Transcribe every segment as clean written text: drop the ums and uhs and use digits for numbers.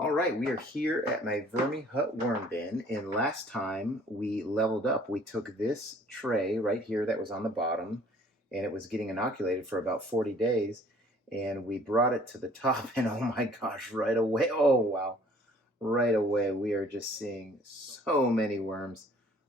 All right, we are here at my Vermihut worm bin, and last time we leveled up, we took this tray right here that was on the bottom, and it was getting inoculated for about 40 days, and we brought it to the top, and oh my gosh, right away, oh wow, right away, we are just seeing so many worms.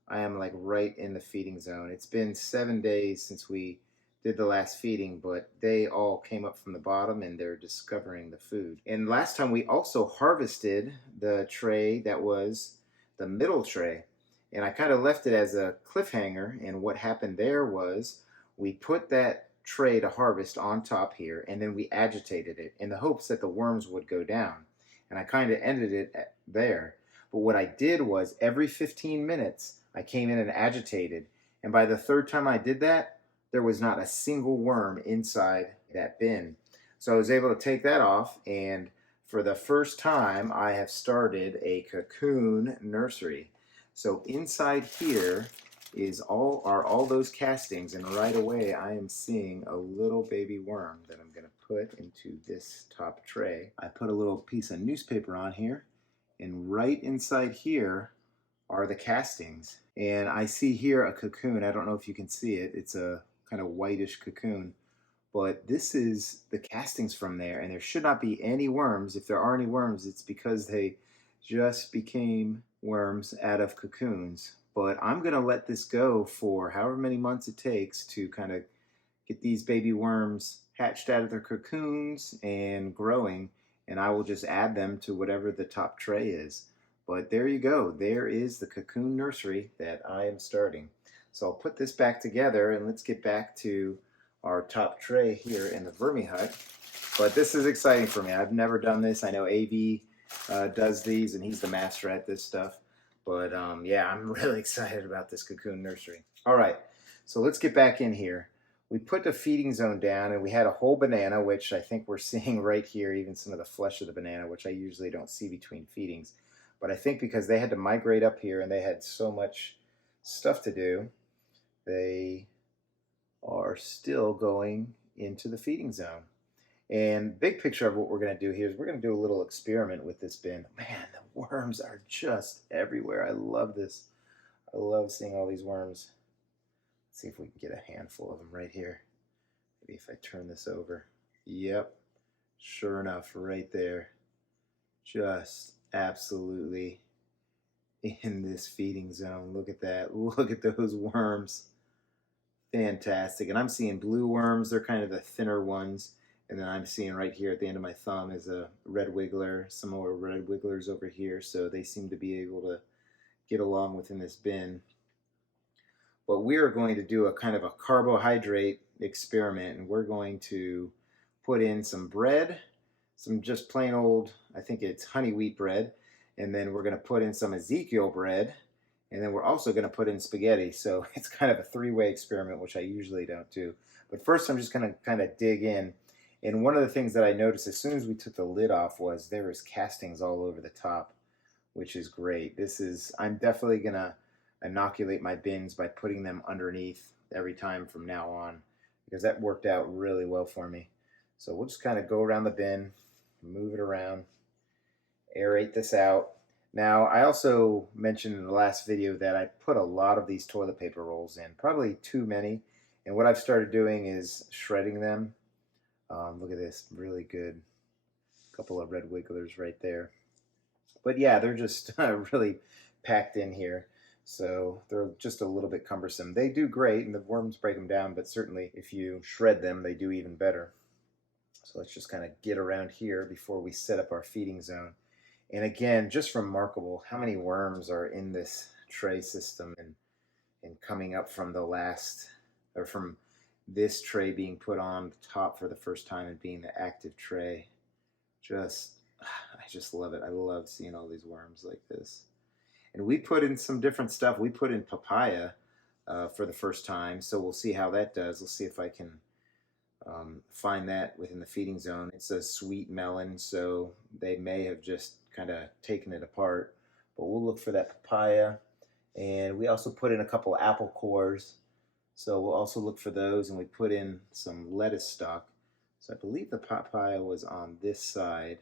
I am like right in the feeding zone. It's been 7 days since we did the last feeding, but they all came up from the bottom and they're discovering the food. And last time we also harvested the tray that was the middle tray. And I kind of left it as a cliffhanger. And what happened there was we put that tray to harvest on top here, and then we agitated it in the hopes that the worms would go down. And I kind of ended it there. But what I did was every 15 minutes, I came in and agitated. And by the third time I did that, there was not a single worm inside that bin. So I was able to take that off, and for the first time I have started a cocoon nursery. So inside here are all those castings, and right away I am seeing a little baby worm that I'm going to put into this top tray. I put a little piece of newspaper on here, and right inside here are the castings. And I see here a cocoon. I don't know if you can see it. It's a kind of whitish cocoon, but this is the castings from there, and there should not be any worms. If there are any worms, it's because they just became worms out of cocoons. But I'm gonna let this go for however many months it takes to kind of get these baby worms hatched out of their cocoons and growing, and I will just add them to whatever the top tray is. But there you go, there is the cocoon nursery that I am starting. So I'll put this back together, and let's get back to our top tray here in the Vermihut. But this is exciting for me. I've never done this. I know AV does these, and he's the master at this stuff. But yeah, I'm really excited about this cocoon nursery. All right, so let's get back in here. We put the feeding zone down, and we had a whole banana, which I think we're seeing right here, even some of the flesh of the banana, which I usually don't see between feedings. But I think because they had to migrate up here and they had so much stuff to do, they are still going into the feeding zone. And big picture of what we're going to do here is we're going to do a little experiment with this bin. Man, the worms are just everywhere. I love this. I love seeing all these worms. Let's see if we can get a handful of them right here. Maybe if I turn this over. Yep, sure enough, right there. Just absolutely in this feeding zone. Look at that. Look at those worms. Fantastic. And I'm seeing blue worms. They're kind of the thinner ones. And then I'm seeing right here at the end of my thumb is a red wiggler, some more red wigglers over here. So they seem to be able to get along within this bin. But we are going to do a kind of a carbohydrate experiment, and we're going to put in some bread, some just plain old, I think it's honey wheat bread, and then we're going to put in some Ezekiel bread, and then we're also going to put in spaghetti. So it's kind of a three-way experiment, which I usually don't do. But first I'm just going to kind of dig in. And one of the things that I noticed as soon as we took the lid off was there was castings all over the top, which is great. I'm definitely going to inoculate my bins by putting them underneath every time from now on, because that worked out really well for me. So we'll just kind of go around the bin, move it around, aerate this out. Now, I also mentioned in the last video that I put a lot of these toilet paper rolls in, probably too many. And what I've started doing is shredding them. Look at this, really good. Couple of red wigglers right there. But yeah, they're just really packed in here. So they're just a little bit cumbersome. They do great, and the worms break them down, but certainly if you shred them, they do even better. So let's just kind of get around here before we set up our feeding zone. And again, just remarkable how many worms are in this tray system, and coming up from the last, or from this tray being put on the top for the first time and being the active tray. I just love it. I love seeing all these worms like this. And we put in some different stuff. We put in papaya for the first time, so we'll see how that does. We'll see if I can find that within the feeding zone. It's a sweet melon, so they may have just kind of taken it apart, but we'll look for that papaya. And we also put in a couple apple cores, so we'll also look for those. And we put in some lettuce stalk. So I believe the papaya was on this side.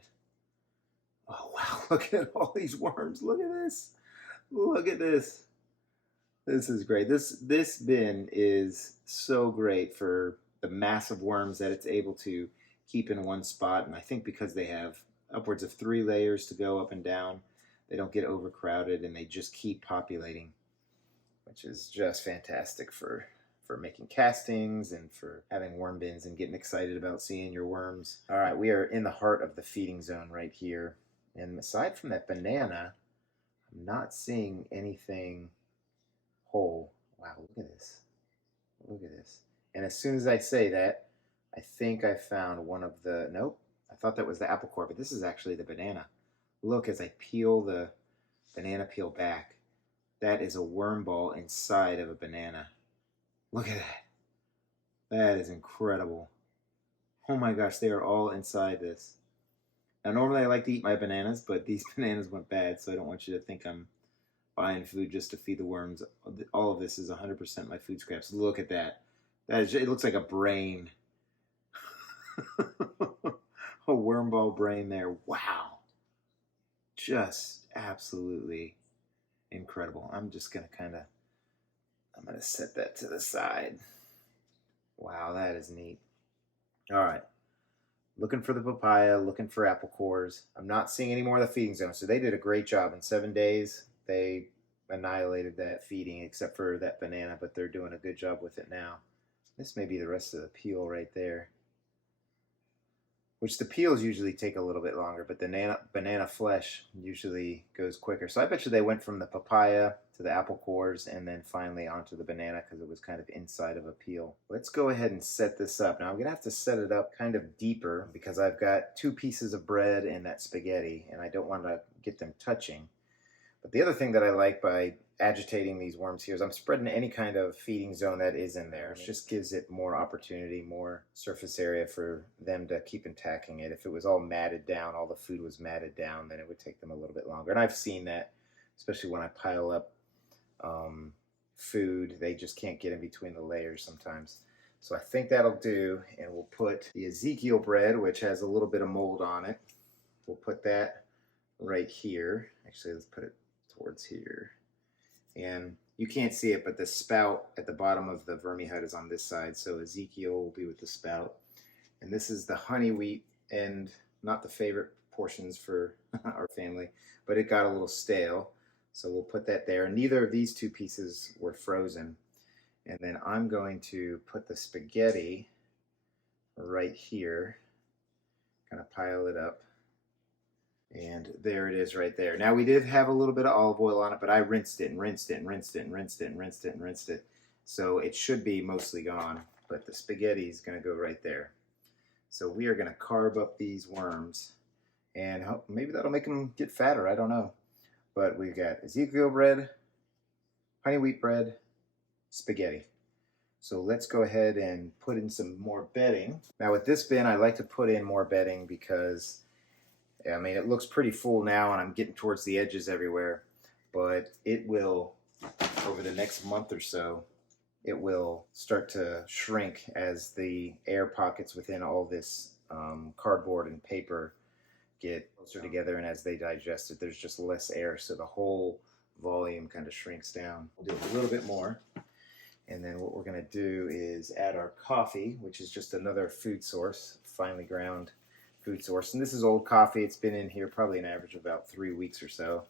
Oh wow, Look at all these worms. Look at this. Look at this. This is great. This bin is so great for the massive worms that it's able to keep in one spot. And I think because they have upwards of 3 layers to go up and down, they don't get overcrowded and they just keep populating, which is just fantastic for making castings and for having worm bins and getting excited about seeing your worms. All right, we are in the heart of the feeding zone right here. And aside from that banana, I'm not seeing anything whole. Wow, look at this. Look at this. And as soon as I say that, I think I found one of the, nope, I thought that was the apple core, but this is actually the banana. Look as I peel the banana peel back. That is a worm ball inside of a banana. Look at that. That is incredible. Oh my gosh, they are all inside this. Now normally I like to eat my bananas, but these bananas went bad, so I don't want you to think I'm buying food just to feed the worms. All of this is 100% my food scraps. Look at that. That is, it looks like a brain. A worm ball brain there. Wow. Just absolutely incredible. I'm just going to set that to the side. Wow, that is neat. All right. Looking for the papaya, looking for apple cores. I'm not seeing any more of the feeding zone. So they did a great job. In 7 days, they annihilated that feeding except for that banana, but they're doing a good job with it now. This may be the rest of the peel right there, which the peels usually take a little bit longer, but the banana flesh usually goes quicker. So I bet you they went from the papaya to the apple cores and then finally onto the banana because it was kind of inside of a peel. Let's go ahead and set this up. Now I'm going to have to set it up kind of deeper because I've got 2 pieces of bread and that spaghetti and I don't want to get them touching. But the other thing that I like by agitating these worms here is I'm spreading any kind of feeding zone that is in there. It just gives it more opportunity, more surface area for them to keep attacking it. If it was all matted down, all the food was matted down, then it would take them a little bit longer. And I've seen that, especially when I pile up food, they just can't get in between the layers sometimes. So I think that'll do, and we'll put the Ezekiel bread, which has a little bit of mold on it. We'll put that right here. Actually, let's put it towards here. And you can't see it, but the spout at the bottom of the Vermihut is on this side, so Ezekiel will be with the spout. And this is the honey wheat, and not the favorite portions for our family, but it got a little stale, so we'll put that there. Neither of these 2 pieces were frozen. And then I'm going to put the spaghetti right here, kind of pile it up. And there it is right there. Now we did have a little bit of olive oil on it, but I rinsed it and rinsed it and rinsed it and rinsed it and rinsed it and rinsed it. So it should be mostly gone, but the spaghetti is going to go right there. So we are going to carve up these worms and maybe that'll make them get fatter. I don't know. But we've got Ezekiel bread, honey wheat bread, spaghetti. So let's go ahead and put in some more bedding. Now with this bin, I like to put in more bedding because I mean, it looks pretty full now and I'm getting towards the edges everywhere, but it will, over the next month or so, it will start to shrink as the air pockets within all this cardboard and paper get closer together, and as they digest it, there's just less air, so the whole volume kind of shrinks down. We'll do a little bit more, and then what we're going to do is add our coffee, which is just another food source, finely ground food source. And this is old coffee. It's been in here probably an average of about 3 weeks or so.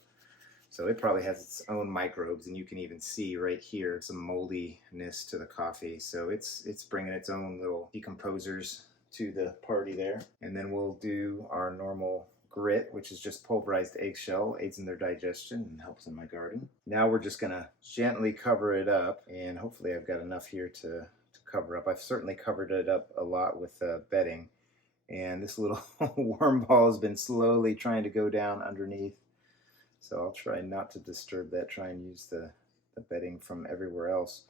So it probably has its own microbes, and you can even see right here some moldiness to the coffee. So it's bringing its own little decomposers to the party there. And then we'll do our normal grit, which is just pulverized eggshell, aids in their digestion and helps in my garden. Now we're just gonna gently cover it up, and hopefully I've got enough here to cover up. I've certainly covered it up a lot with bedding. And this little worm ball has been slowly trying to go down underneath. So I'll try not to disturb that, try and use the bedding from everywhere else.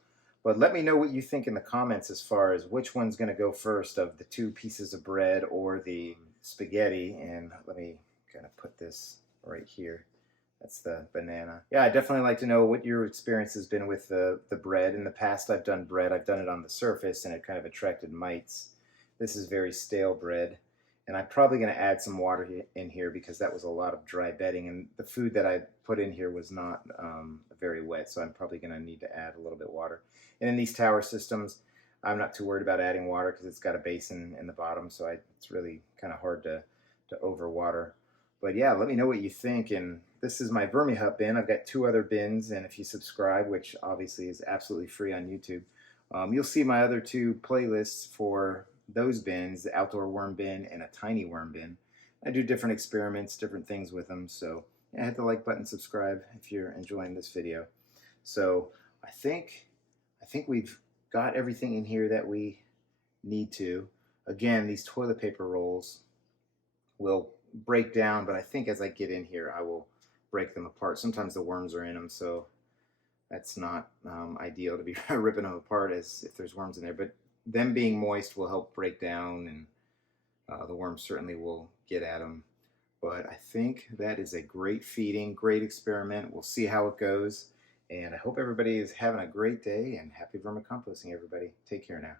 But let me know what you think in the comments as far as which one's going to go first of the 2 pieces of bread or the spaghetti. And let me kind of put this right here. That's the banana. Yeah, I'd definitely like to know what your experience has been with the bread. In the past, I've done bread. I've done it on the surface, and it kind of attracted mites. This is very stale bread. And I'm probably going to add some water in here because that was a lot of dry bedding, and the food that I put in here was not very wet, so I'm probably going to need to add a little bit of water. And in these tower systems, I'm not too worried about adding water because it's got a basin in the bottom, so it's really kind of hard to overwater. But yeah, let me know what you think. And this is my Vermihut bin. I've got 2 other bins, and if you subscribe, which obviously is absolutely free on YouTube, you'll see my other 2 playlists for those bins, the outdoor worm bin and a tiny worm bin. I do different experiments, different things with them, so yeah, hit the like button, subscribe if you're enjoying this video. So I think we've got everything in here that we need to. Again, these toilet paper rolls will break down, but I think as I get in here I will break them apart. Sometimes the worms are in them, so that's not ideal to be ripping them apart as if there's worms in there, but them being moist will help break down, and the worms certainly will get at them. But I think that is a great feeding, great experiment. We'll see how it goes, and I hope everybody is having a great day, and happy vermicomposting, everybody. Take care now.